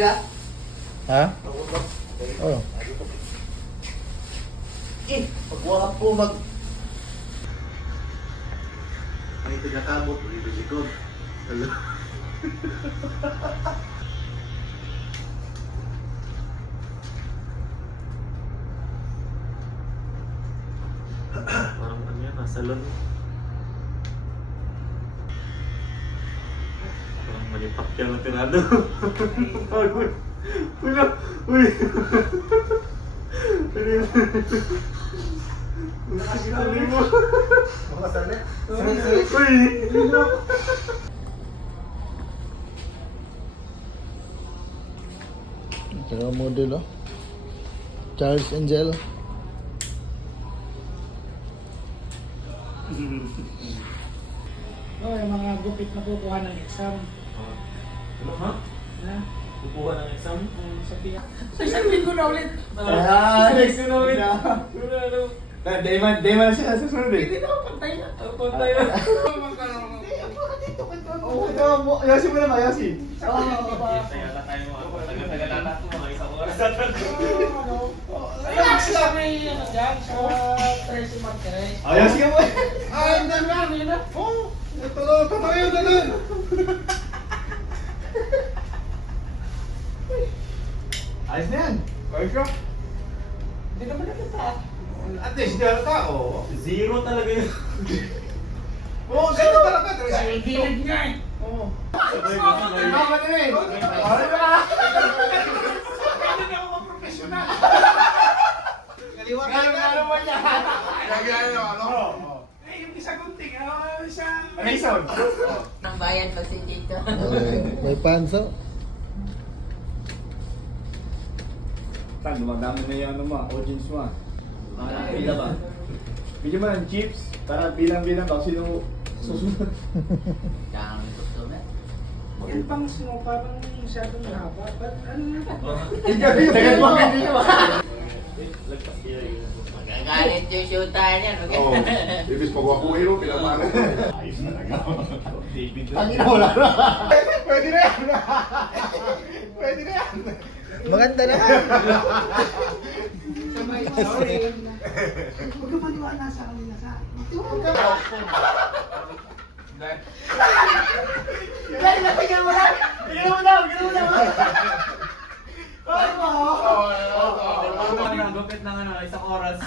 sila? Ha? Oh. Pagwakap po Ang pinakabot, ulit-ulikod. Hello. Parang ano yan, salon. Parang malipak yan ang tirado. Pagod. Wala. Uy. Ano yun? Sige mo. Mga sali. Uy. Ito ang model, oh. Charles Angel. No, yung mga gupit na kukuha ng exam. Ano ha? Na? Kukuha ng exam? Sa piya. So, isang linggo na ulit. Next na ulit. Day man siya sa sunod eh. Hindi na ako pantay na. Pantay na. Yasi mo naman, Yasi. Yata tayo mga taga-taga-lata ito, mga isang oras. Relax lang may ano dyan sa Tracy Marquez. Yasi ka mo eh. Ay, ang dami yun na. Oo. Totoo yun, totoo. Ayos na yan. Ayos ka. Hindi naman nakita. At least, hindi halata, oo. Zero talaga yun. Oo, gano'n talaga. Ay, gilid nga eh. Oo. Mama na eh. Ano ba? Hindi na ako professional. Kaliwa ka naman niya. Gagaya naman, ano? Eh, yung isa gunting, isa... Reason. Ang bayan pa si Tito. May panso. Tan, dumadami na yung ano mo, audience mo. Pila ba? Bigyan mo ng chips, para bilang-bilang baka sino susunod. Dami customer. Yung pangs mo, parang masyadong haba. Ba't ano na ba? Tagal mo, hindi naman. Lagpas kaya yun. Magagalit yung shoota niya. Oo. Ibig pag ako hero, pinamana ko. Ayos talaga. David lang. Tangina wala na. Pwede na yan. Pwede na yan. Maganda naman. Sorry. Huwag ka maniwala sa kanila sa... Bigyan mo na. Ay, mo. Gupit ng ano, isang oras.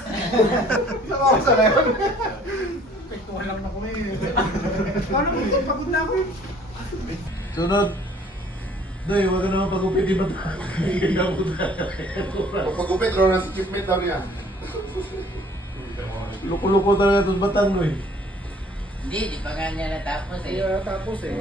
Sa oras na yun. Pektuhan lang ako eh. Paano mo ito? Pagod na ako eh. Sunod. Doy, huwag ka naman pagupit iba. Kung pagupit, ro na si chipmate daw niya. Luko-luko talaga itong batang, Doy. Hindi, di pa nga niya natapos eh. Tapos eh.